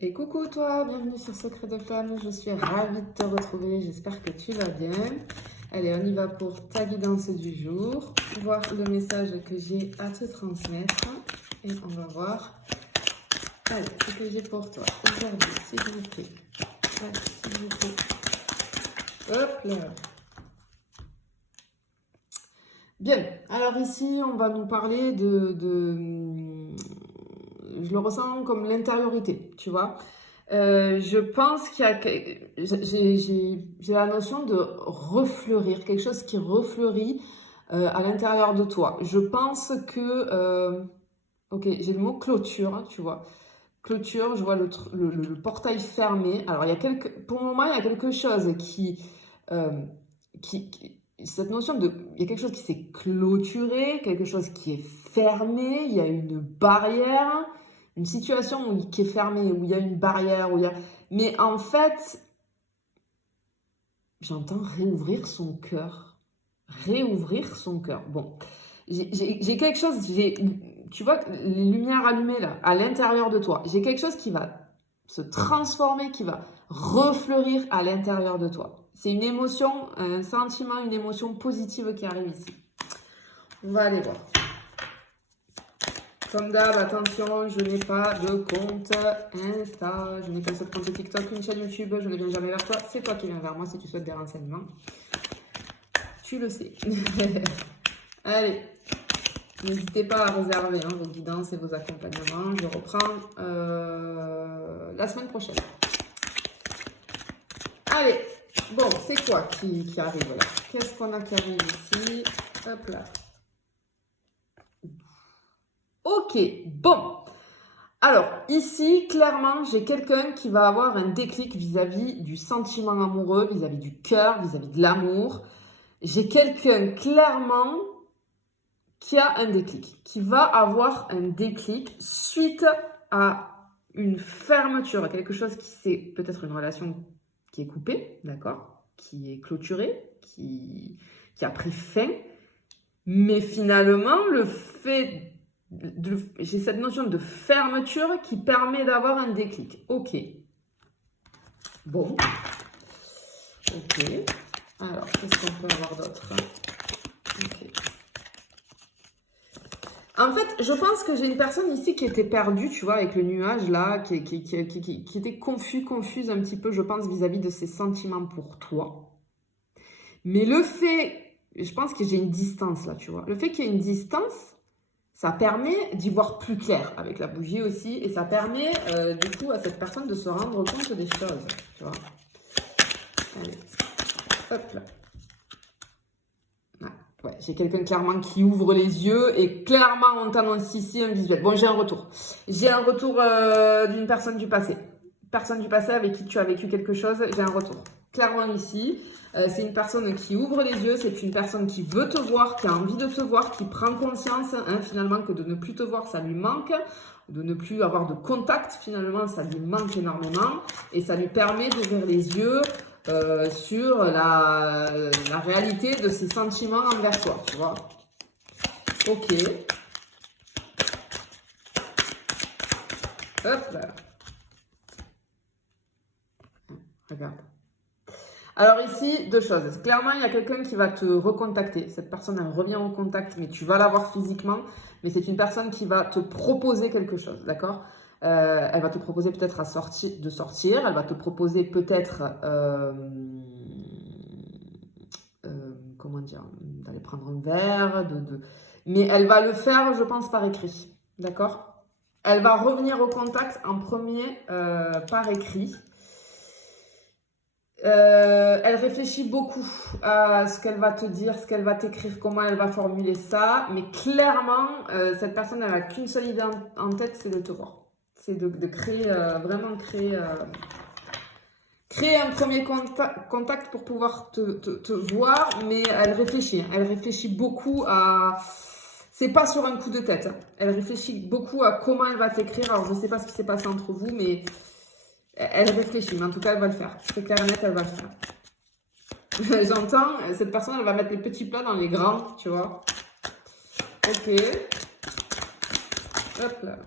Et coucou toi, bienvenue sur Secret de Flamme, je suis ravie de te retrouver, j'espère que tu vas bien. Allez, on y va pour ta guidance du jour, voir le message que j'ai à te transmettre et on va voir, allez, ce que j'ai pour toi aujourd'hui, s'il vous plaît. Allez, s'il vous plaît. Hop là. Bien, alors ici, on va nous parler je le ressens comme l'intériorité, tu vois. Je pense qu'il y a, j'ai la notion de refleurir, quelque chose qui refleurit à l'intérieur de toi. Je pense que, ok, j'ai le mot clôture, hein, tu vois. Clôture, je vois le portail fermé. Alors, pour le moment, il y a quelque chose euh, cette notion de, il y a quelque chose qui s'est clôturé, quelque chose qui est fermé, il y a une barrière, une situation qui est fermée, où il y a une barrière, mais en fait, j'entends réouvrir son cœur. Réouvrir son cœur. Bon, j'ai quelque chose, tu vois, les lumières allumées là, à l'intérieur de toi, j'ai quelque chose qui va se transformer, qui va refleurir à l'intérieur de toi. C'est une émotion, un sentiment, une émotion positive qui arrive ici. On va aller voir. Comme d'hab, attention, je n'ai pas de compte Insta, je n'ai qu'un seul compte TikTok, une chaîne YouTube, je ne viens jamais vers toi, c'est toi qui viens vers moi si tu souhaites des renseignements. Tu le sais. Allez, n'hésitez pas à réserver vos guidances et vos accompagnements. Je reprends la semaine prochaine. Allez, bon, c'est quoi qui arrive là? Qu'est-ce qu'on a qui arrive ici? Hop là. Ok, bon. Alors, ici, clairement, j'ai quelqu'un qui va avoir un déclic vis-à-vis du sentiment amoureux, vis-à-vis du cœur, vis-à-vis de l'amour. J'ai quelqu'un, clairement, qui a un déclic, qui va avoir un déclic suite à une fermeture, à quelque chose qui c'est peut-être une relation qui est coupée, d'accord, qui est clôturée, qui a pris fin, mais finalement, le fait j'ai cette notion de fermeture qui permet d'avoir un déclic. Ok. Bon. Ok. Alors, qu'est-ce qu'on peut avoir d'autre? Ok. En fait, je pense que j'ai une personne ici qui était perdue, tu vois, avec le nuage là, qui était confuse un petit peu, je pense, vis-à-vis de ses sentiments pour toi. Mais le fait, je pense que j'ai une distance là, tu vois. Le fait qu'il y ait une distance, ça permet d'y voir plus clair avec la bougie aussi. Et ça permet du coup à cette personne de se rendre compte des choses. Tu vois. Allez. Hop là. Ah, ouais, j'ai quelqu'un clairement qui ouvre les yeux. Et clairement on t'annonce ici un visuel. Bon, j'ai un retour. J'ai un retour d'une personne du passé. Personne du passé avec qui tu as vécu quelque chose. J'ai un retour. Clairement ici. C'est une personne qui ouvre les yeux, c'est une personne qui veut te voir, qui a envie de te voir, qui prend conscience finalement que de ne plus te voir, ça lui manque, de ne plus avoir de contact, finalement, ça lui manque énormément et ça lui permet d'ouvrir les yeux sur la réalité de ses sentiments envers toi, tu vois. Ok. Hop là. Regarde. Alors ici, deux choses. Clairement, il y a quelqu'un qui va te recontacter. Cette personne, elle revient en contact, mais tu vas la voir physiquement. Mais c'est une personne qui va te proposer quelque chose, d'accord? Elle va te proposer peut-être de sortir. Elle va te proposer peut-être, comment dire, d'aller prendre un verre. Mais elle va le faire, je pense, par écrit, d'accord? Elle va revenir au contact en premier par écrit. Elle réfléchit beaucoup à ce qu'elle va te dire, ce qu'elle va t'écrire, comment elle va formuler ça. Mais clairement, cette personne, elle n'a qu'une seule idée en tête, c'est de te voir. C'est de créer, vraiment créer un premier contact pour pouvoir te voir. Mais elle réfléchit. Elle réfléchit beaucoup à... C'est pas sur un coup de tête. Elle réfléchit beaucoup à comment elle va t'écrire. Alors, je ne sais pas ce qui s'est passé entre vous, mais... Elle réfléchit, mais en tout cas, elle va le faire. C'est clair et net, elle va le faire. J'entends, cette personne, elle va mettre les petits plats dans les grands, tu vois. Ok. Hop là.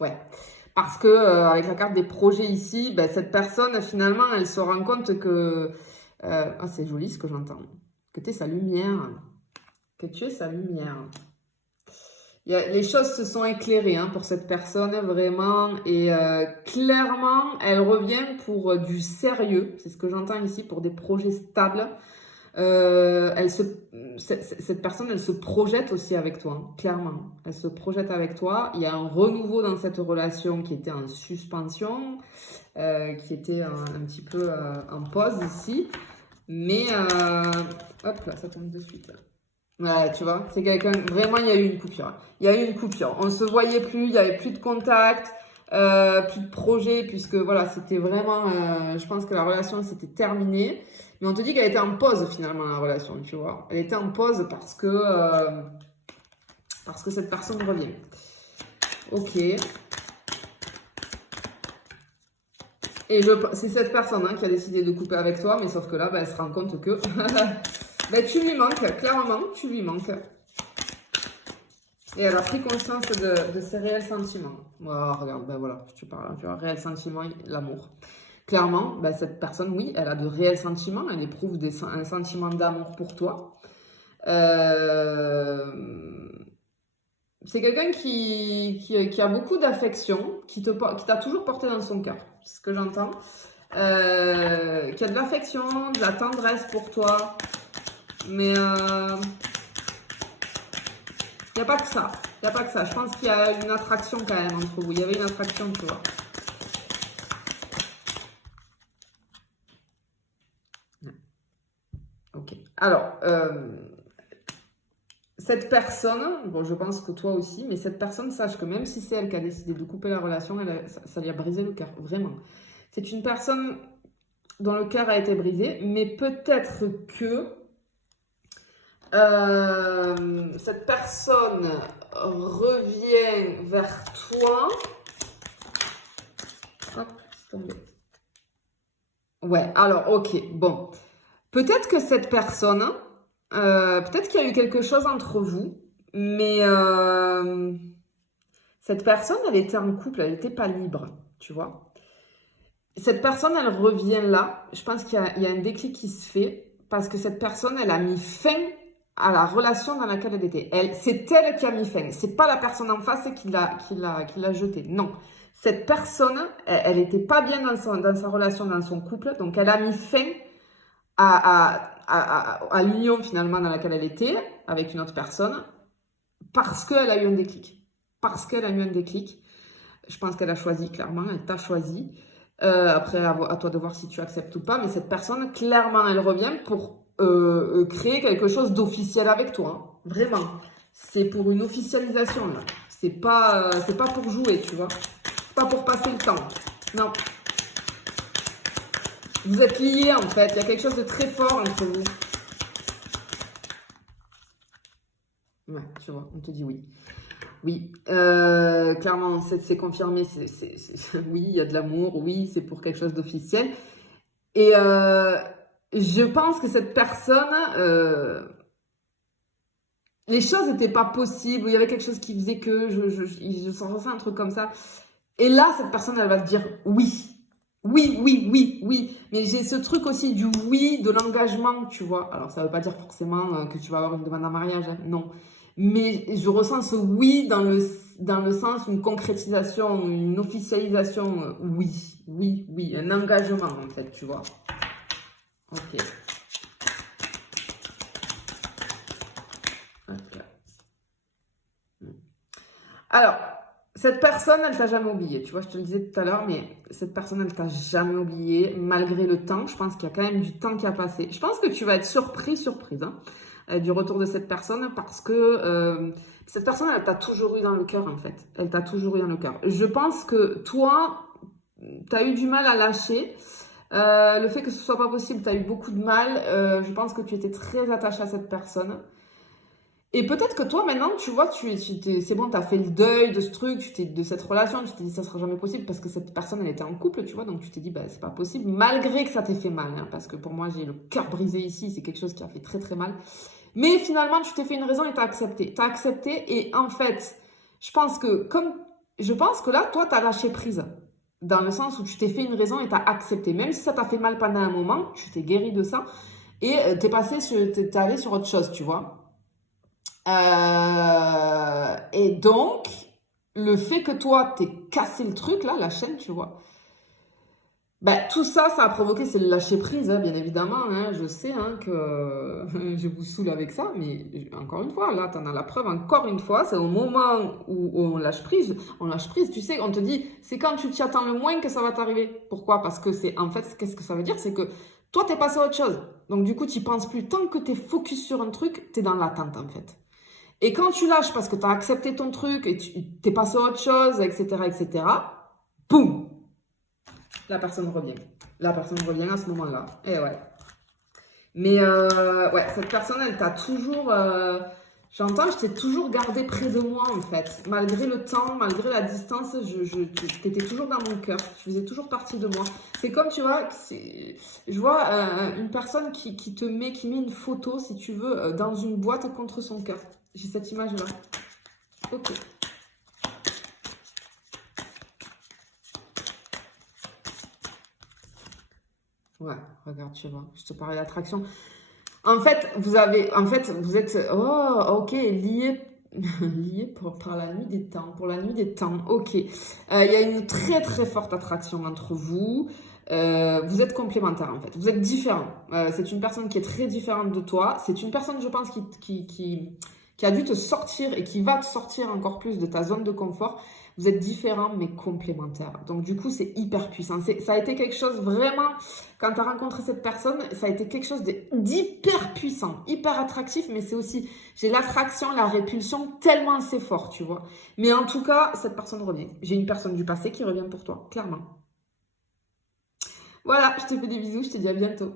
Ouais. Parce que avec la carte des projets ici, ben, cette personne, finalement, elle se rend compte que... ah, c'est joli ce que j'entends. Que tu es sa lumière. Que tu es sa lumière. Les choses se sont éclairées hein, pour cette personne, vraiment. Et clairement, elle revient pour du sérieux. C'est ce que j'entends ici, pour des projets stables. Cette personne, elle se projette aussi avec toi, hein, clairement. Elle se projette avec toi. Il y a un renouveau dans cette relation qui était en suspension, qui était un petit peu en pause ici. Mais, hop là, ça tombe de suite. Là. Ouais, tu vois, c'est quelqu'un, vraiment, il y a eu une coupure. Il y a eu une coupure. On ne se voyait plus, il n'y avait plus de contact, plus de projet, puisque voilà, c'était vraiment, je pense que la relation s'était terminée. Mais on te dit qu'elle était en pause finalement, la relation, tu vois. Elle était en pause parce que cette personne revient. Ok. Et c'est cette personne hein, qui a décidé de couper avec toi, mais sauf que là, ben, elle se rend compte que ben, tu lui manques, clairement, tu lui manques. Et elle a pris conscience de ses réels sentiments. Oh, regarde, ben voilà, je te parle, tu vois, réels sentiments, l'amour. Clairement, ben cette personne, oui, elle a de réels sentiments, elle éprouve un sentiment d'amour pour toi. C'est quelqu'un qui a beaucoup d'affection, qui t'a toujours porté dans son cœur, c'est ce que j'entends. Qui a de l'affection, de la tendresse pour toi, mais il n'y a pas que ça. Il n'y a pas que ça. Je pense qu'il y a une attraction quand même entre vous. Il y avait une attraction, tu vois. Ok. Alors, cette personne, bon, je pense que toi aussi, mais cette personne, sache que même si c'est elle qui a décidé de couper la relation, ça lui a brisé le cœur, vraiment. C'est une personne dont le cœur a été brisé, mais peut-être que cette personne revient vers toi. Hop, c'est tombé. Ouais, alors, ok, bon. Peut-être que cette personne, peut-être qu'il y a eu quelque chose entre vous, mais cette personne, elle était en couple, elle n'était pas libre, tu vois. Cette personne, elle revient là. Je pense qu'il y a un déclic qui se fait parce que cette personne, elle a mis fin à la relation dans laquelle elle était. C'est elle qui a mis fin. C'est pas la personne en face qui l'a jeté. Non. Cette personne, elle n'était pas bien dans sa relation, dans son couple. Donc, elle a mis fin à l'union finalement dans laquelle elle était avec une autre personne parce qu'elle a eu un déclic. Parce qu'elle a eu un déclic. Je pense qu'elle a choisi, clairement. Elle t'a choisi. Après, à toi de voir si tu acceptes ou pas. Mais cette personne, clairement, elle revient pour créer quelque chose d'officiel avec toi. Hein. Vraiment. C'est pour une officialisation, là. C'est pas pour jouer, tu vois. C'est pas pour passer le temps. Non. Vous êtes liés, en fait. Il y a quelque chose de très fort entre vous. Ouais, tu vois, on te dit oui. Oui, clairement, c'est confirmé. Oui, il y a de l'amour. Oui, c'est pour quelque chose d'officiel. Et je pense que cette personne, les choses n'étaient pas possibles. Il y avait quelque chose qui faisait que je sentais un truc comme ça. Et là, cette personne, elle va te dire oui. Oui, oui, oui, oui. Mais j'ai ce truc aussi du oui, de l'engagement, tu vois. Alors, ça ne veut pas dire forcément que tu vas avoir une demande en mariage, hein, non. Mais je ressens ce oui dans le sens, une concrétisation, une officialisation, oui, oui, oui, un engagement en fait, tu vois. Ok. Ok. Alors, cette personne, elle t'a jamais oublié. Tu vois, je te le disais tout à l'heure, mais cette personne, elle t'a jamais oublié, malgré le temps. Je pense qu'il y a quand même du temps qui a passé. Je pense que tu vas être surprise, hein, du retour de cette personne, parce que cette personne, elle t'a toujours eu dans le cœur, en fait. Elle t'a toujours eu dans le cœur. Je pense que toi, tu as eu du mal à lâcher. Le fait que ce soit pas possible, tu as eu beaucoup de mal. Je pense que tu étais très attachée à cette personne. Et peut-être que toi, maintenant, tu vois, c'est bon, tu as fait le deuil de ce truc, de cette relation, tu t'es dit, ça sera jamais possible parce que cette personne, elle était en couple, tu vois, donc tu t'es dit, bah, c'est pas possible, malgré que ça t'ait fait mal, hein, parce que pour moi, j'ai le cœur brisé ici, c'est quelque chose qui a fait très, très mal. Mais finalement, tu t'es fait une raison et t'as accepté. T'as accepté et en fait, je pense que comme je pense que là, toi, tu as lâché prise. Dans le sens où tu t'es fait une raison et tu as accepté. Même si ça t'a fait mal pendant un moment, tu t'es guéri de ça. Et t'es allé sur autre chose, tu vois. Et donc, le fait que toi, t'aies cassé le truc, là, la chaîne, tu vois, ben, tout ça, ça a provoqué, c'est le lâcher prise, hein, bien évidemment. Hein, je sais hein, que je vous saoule avec ça, mais encore une fois, là, t'en as la preuve, encore une fois, c'est au moment où on lâche prise, tu sais, on te dit, c'est quand tu t'y attends le moins que ça va t'arriver. Pourquoi? Parce que c'est, en fait, qu'est-ce que ça veut dire? C'est que toi, t'es passé à autre chose. Donc, du coup, tu penses plus. Tant que t'es focus sur un truc, t'es dans l'attente, en fait. Et quand tu lâches parce que t'as accepté ton truc et t'es passé à autre chose, etc., boum! La personne revient. La personne revient à ce moment-là. Et ouais. Mais ouais, cette personne, elle t'a toujours... j'entends, je t'ai toujours gardé près de moi, en fait. Malgré le temps, malgré la distance, t'étais toujours dans mon cœur. Tu faisais toujours partie de moi. C'est comme, tu vois, je vois une personne qui met une photo, si tu veux, dans une boîte contre son cœur. J'ai cette image-là. Ok. Ouais, regarde, tu vois, je te parlais d'attraction. En fait, vous êtes, oh, ok, liés, liés par la nuit des temps, pour la nuit des temps, ok. Il y a une très très forte attraction entre vous. Vous êtes complémentaires en fait, vous êtes différents. C'est une personne qui est très différente de toi. C'est une personne, je pense, qui a dû te sortir et qui va te sortir encore plus de ta zone de confort. Vous êtes différents mais complémentaires. Donc du coup, c'est hyper puissant. Ça a été quelque chose vraiment, quand tu as rencontré cette personne, ça a été quelque chose d'hyper puissant, hyper attractif, mais c'est aussi, j'ai l'attraction, la répulsion tellement c'est fort, tu vois. Mais en tout cas, cette personne revient. J'ai une personne du passé qui revient pour toi, clairement. Voilà, je te fais des bisous, je te dis à bientôt.